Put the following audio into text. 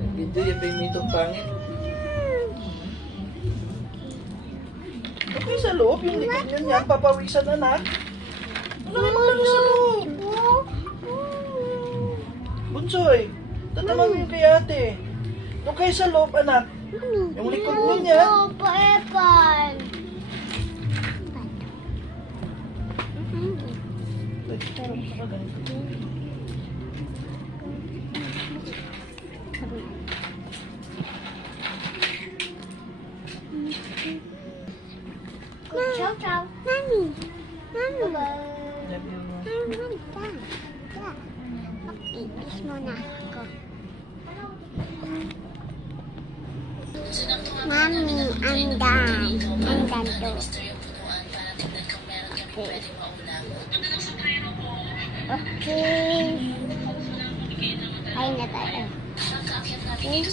Nag-enjoy yung pigmentong pangit. Okay, sa loob, yung likod nyo niyan, papawisan anak. Ano naman lang sa loob? Bunsoy, tatama mo yung kay ate. Doon kayo sa loob, anak. Yung likod nyo niyan. Paepan. Ciao, ciao. Mami. Mami. Mag-ibis muna ako. Mami, andan. Andan to. Okay. Ay na tayo. Okay.